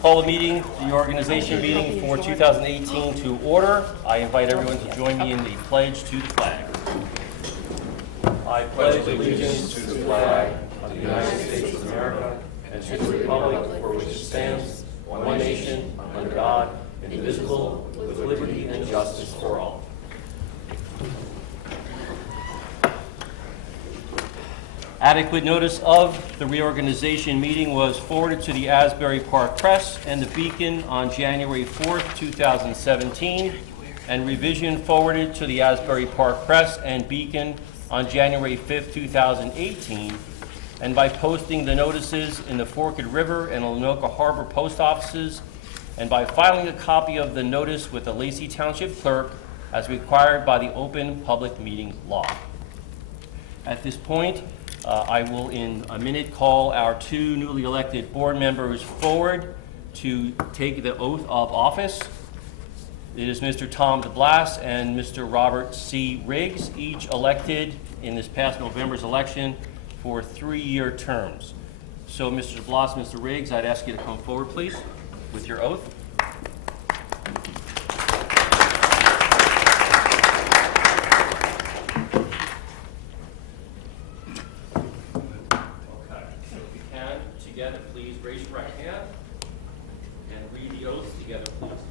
Call the meeting, the organization meeting for 2018 to order. I invite everyone to join me in the pledge to the flag. I pledge allegiance to the flag of the United States of America and to the republic for which it stands, one nation, under God, indivisible, with liberty and justice for all. Adequate notice of the reorganization meeting was forwarded to the Asbury Park Press and the Beacon on January 4th, 2017, and revision forwarded to the Asbury Park Press and Beacon on January 5th, 2018, and by posting the notices in the Forked River and Lenoka Harbor post offices, and by filing a copy of the notice with the Lacey Township Clerk as required by the Open Public Meeting Law. At this point, I will in a minute call our two newly elected board members forward to take the oath of office. It is Mr. Tom DeBlas and Mr. Robert C. Riggs, each elected in this past November's election for 3-year terms. So Mr. DeBlas, Mr. Riggs, I'd ask you to come forward, please, with your oath. Together, please raise your right hand and read the oath together, please.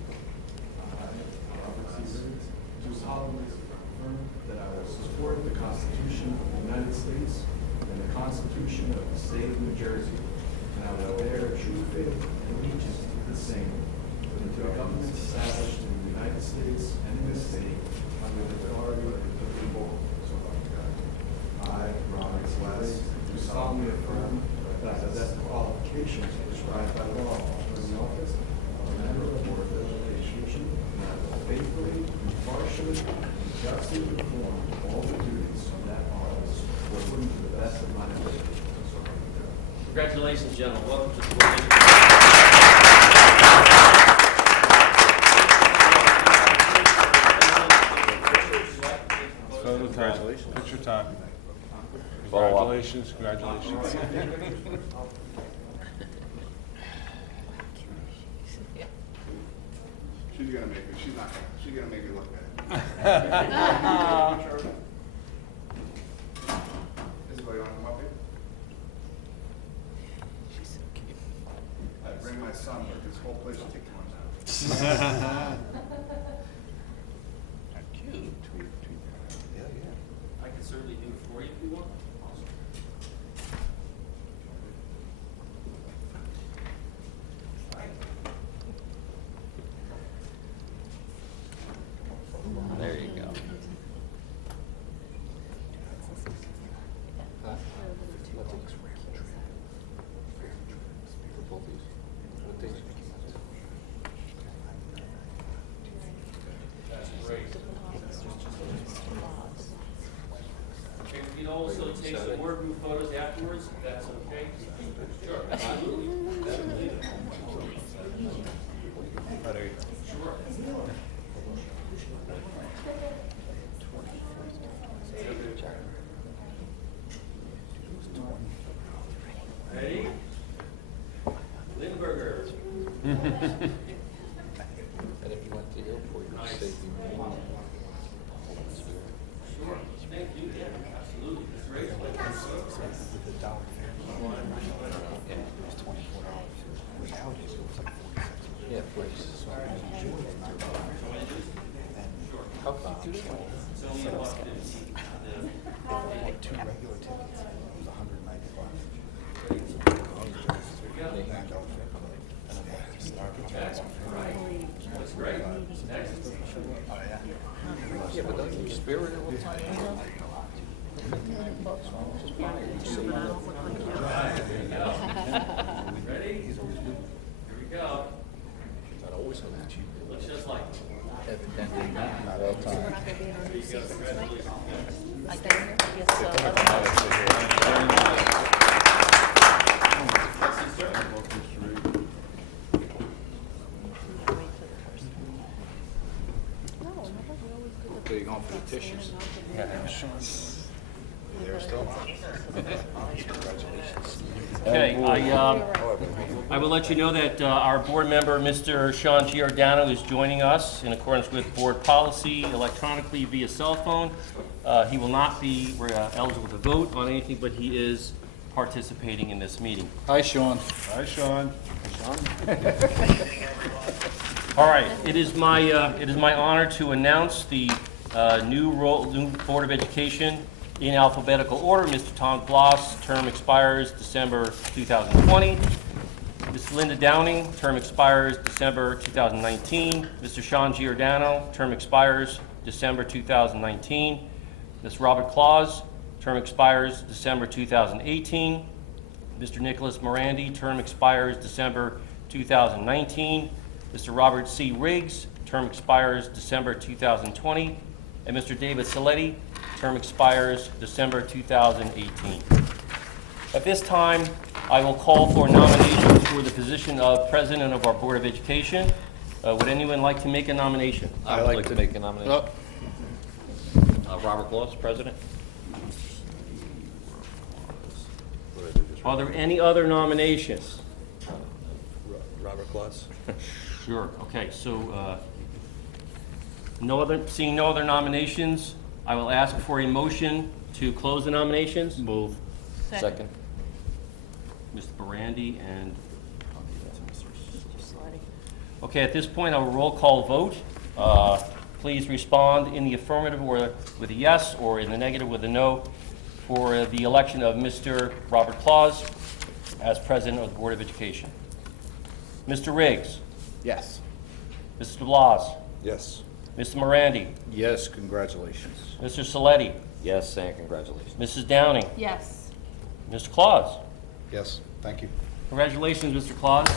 I, Robert C. Riggs, do solemnly affirm that I will support the Constitution of the United States and the Constitution of the State of New Jersey, and I will bear true faith and allegiance to the same, and to the government established in the United States and in this state, under the authority of the people, so help me God. I, Robert C. Riggs, do solemnly affirm that I possess the qualifications prescribed by law for the office of a member of the Board of Education, and I will faithfully, impartially, and justly perform all the duties of that office according to the best of my ability. So help me God. Congratulations, gentlemen. Welcome to the board. Photo time. Picture time. Congratulations, congratulations. She's gonna make it. She's not. She's gonna make it look bad. Isabel, you wanna come up here? She's so cute. I'd bring my son, but this whole place will take too much time. Cute. I can certainly do it for you if you want. There you go. That's great. If you'd also take some more group photos afterwards, if that's okay? Sure, absolutely. Sure. Ready? Lindbergher. And if you went to the airport, you'd Nice. safely move. Sure. Thank you. Yeah, absolutely. That's great. Yeah, please. How come you do that? It's only about 50. Two regular tickets. It was $195. That's great. Next. Yeah, but don't you spirit it all the time? Ready? Here we go. That always so cheap. Looks just like it. Evidently not all the time. There you go. Congratulations. Yes, sir. So you're going for the tissues? There still. Okay, I will let you know that our board member, Mr. Sean Giordano, is joining us in accordance with board policy electronically via cell phone. He will not be eligible to vote on anything, but he is participating in this meeting. Hi, Sean. Hi, Sean. All right, it is my honor to announce the new Board of Education in alphabetical order. Mr. Tom Bloss, term expires December 2020. Ms. Linda Downing, term expires December 2019. Mr. Sean Giordano, term expires December 2019. Ms. Robert Claus, term expires December 2018. Mr. Nicholas Morandi, term expires December 2019. Mr. Robert C. Riggs, term expires December 2020. And Mr. David Saletti, term expires December 2018. At this time, I will call for nominations for the position of President of our Board of Education. Would anyone like to make a nomination? I would like to make a nomination. Robert Claus, President. Are there any other nominations? Robert Claus. Sure, okay, so, seeing no other nominations, I will ask for a motion to close the nominations. Move. Second. Mr. Morandi and, okay, at this point, I will roll call vote. Please respond in the affirmative or with a yes, or in the negative with a no, for the election of Mr. Robert Claus as President of the Board of Education. Mr. Riggs, Yes. Mr. DeBlas, Yes. Mr. Morandi, Yes, congratulations. Mr. Saletti, Yes, and congratulations. Mrs. Downing, Yes. Mr. Claus. Yes, thank you. Congratulations, Mr. Claus.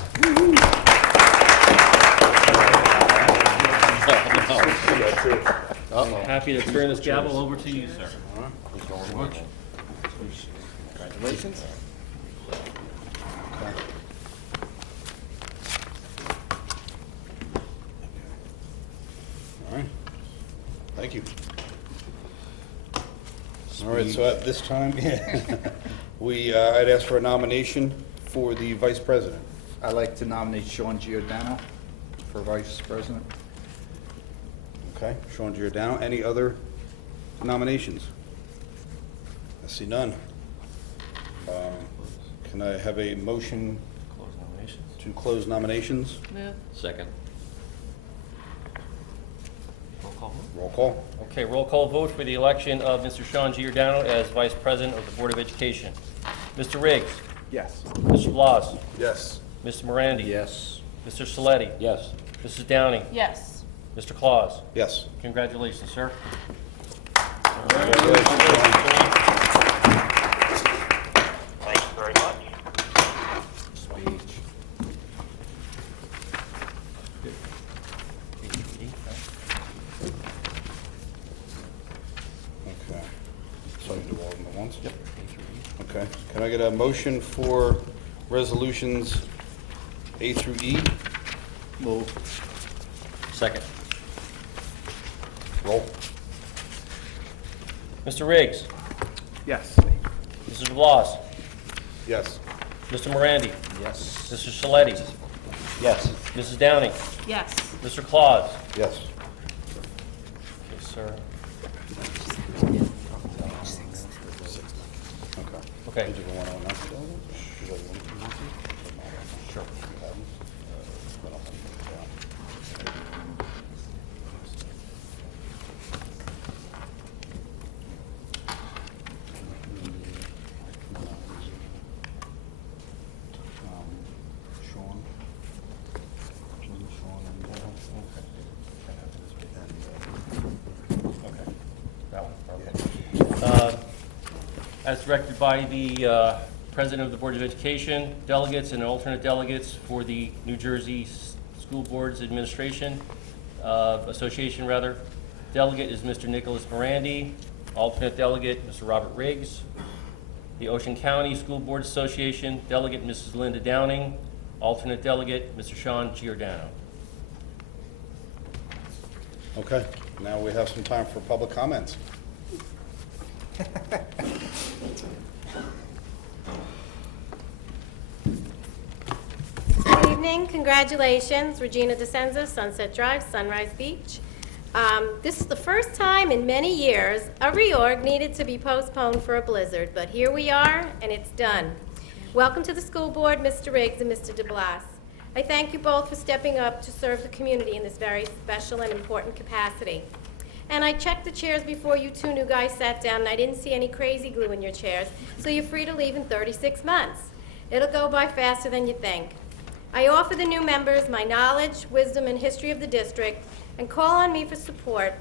Happy to turn this gavel over to you, sir. Congratulations. All right, thank you. All right, so at this time, I'd ask for a nomination for the vice president. I'd like to nominate Sean Giordano for vice president. Okay, Sean Giordano. Any other nominations? I see none. Can I have a motion Close nominations. to close nominations? Move. Second. Roll call vote. Roll call. Okay, roll call vote for the election of Mr. Sean Giordano as Vice President of the Board of Education. Mr. Riggs, Yes. Mr. Blas, Yes. Mr. Morandi. Yes. Mr. Saletti. Yes. Mrs. Downing. Yes. Mr. Claus. Yes. Congratulations, sir. Congratulations, Sean. Thank you very much. Okay. So you do all of them at once? Yep. Okay. Can I get a motion for resolutions A through E? Move. Second. Roll. Mr. Riggs, Yes. Mr. Blas, Yes. Mr. Morandi, Yes. Mr. Saletti, Yes. Mrs. Downing, Yes. Mr. Claus. Yes. Yes, sir. Okay. Okay. Did you want to announce it? Is that one you want to? Sure. Sean. That one. As directed by the President of the Board of Education, delegates and alternate delegates for the New Jersey School Boards Association. Delegate is Mr. Nicholas Morandi. Alternate delegate, Mr. Robert Riggs. The Ocean County School Board Association, delegate Mrs. Linda Downing. Alternate delegate, Mr. Sean Giordano. Okay, now we have some time for public comments. evening. Congratulations, Regina DeSenza, Sunset Drive, Sunrise Beach. This is the first time in many years a reorg needed to be postponed for a blizzard, but here we are, and it's done. Welcome to the school board, Mr. Riggs and Mr. DeBlas. I thank you both for stepping up to serve the community in this very special and important capacity. And I checked the chairs before you two new guys sat down, and I didn't see any crazy glue in your chairs, so you're free to leave in 36 months. It'll go by faster than you think. I offer the new members my knowledge, wisdom, and history of the district, and call on me for support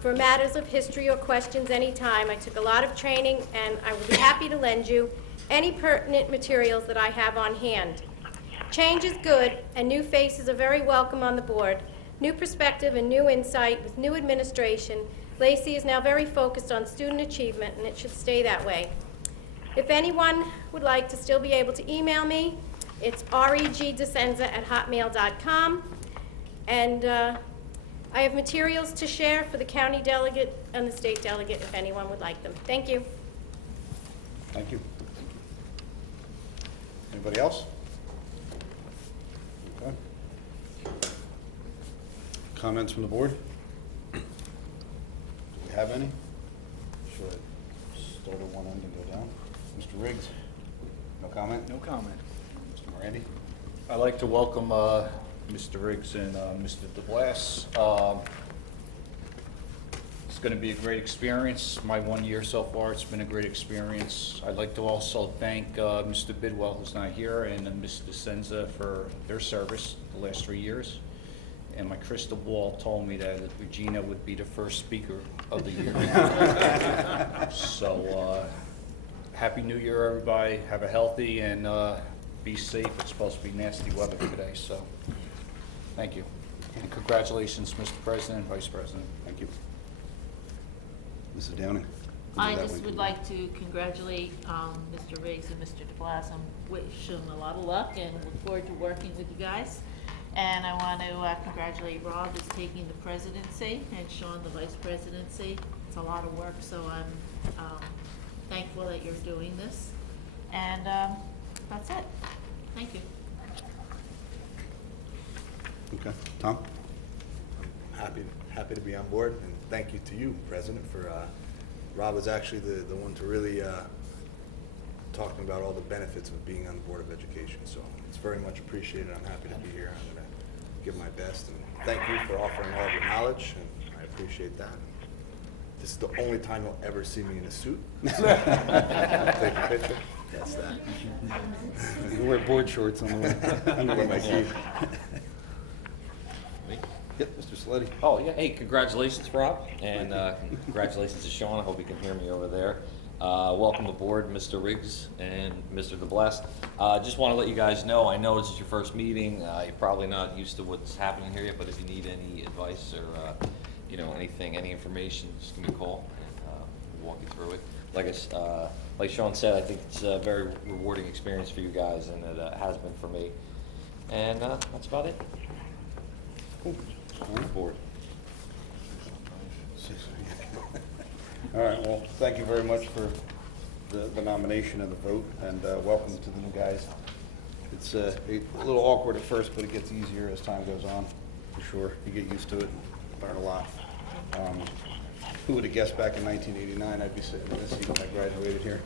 for matters of history or questions anytime. I took a lot of training, and I will be happy to lend you any pertinent materials that I have on hand. Change is good, and new faces are very welcome on the board. New perspective and new insight with new administration. Lacey is now very focused on student achievement, and it should stay that way. If anyone would like to still be able to email me, it's regdesenza@hotmail.com. And I have materials to share for the county delegate and the state delegate if anyone would like them. Thank you. Thank you. Anybody else? Okay. Comments from the board? Do we have any? Should I start at one end and go down? Mr. Riggs? No comment? No comment. Mr. Morandi? I'd like to welcome Mr. Riggs and Mr. DeBlas. It's going to be a great experience. My 1 year so far, it's been a great experience. I'd like to also thank Mr. Bidwell, who's not here, and Ms. DeSenza for their service the last 3 years. And my crystal ball told me that Regina would be the first speaker of the year. So, Happy New Year, everybody. Have a healthy and be safe. It's supposed to be nasty weather today, so thank you. And congratulations, Mr. President and Vice President. Thank you. Mrs. Downing? I just would like to congratulate Mr. Riggs and Mr. DeBlas. I wish them a lot of luck and look forward to working with you guys. And I want to congratulate Rob who's taking the presidency and Sean the vice presidency. It's a lot of work, so I'm thankful that you're doing this. And that's it. Thank you. Okay. Tom? Happy to be on board, and thank you to you, President, for Rob was actually the one to really talking about all the benefits of being on the Board of Education. So it's very much appreciated. I'm happy to be here. I'm going to give my best, and thank you for offering all of your knowledge, and I appreciate that. This is the only time you'll ever see me in a suit. Take a picture. That's that. You wear board shorts on the way. Under my seat. Yep, Mr. Sleddy. Oh, yeah, hey, congratulations, Rob, and congratulations to Sean. I hope you can hear me over there. Welcome aboard, Mr. Riggs and Mr. DeBlas. Just want to let you guys know, I know this is your first meeting. You're probably not used to what's happening here yet, but if you need any advice or anything, any information, just give me a call, and we'll walk you through it. Like Sean said, I think it's a very rewarding experience for you guys, and it has been for me. And that's about it. Cool. On board. All right, well, thank you very much for the nomination and the vote, and welcome to the new guys. It's a little awkward at first, but it gets easier as time goes on, for sure. You get used to it, learn a lot. Who would have guessed back in 1989 I'd be sitting in this seat when I graduated here?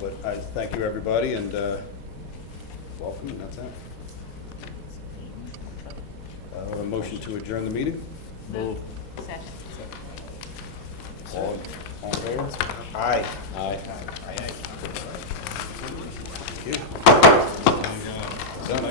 But I thank you, everybody, and welcome, and that's it. A motion to adjourn the meeting? Move. Second. All in favor? Aye. Aye. Thank you. Done.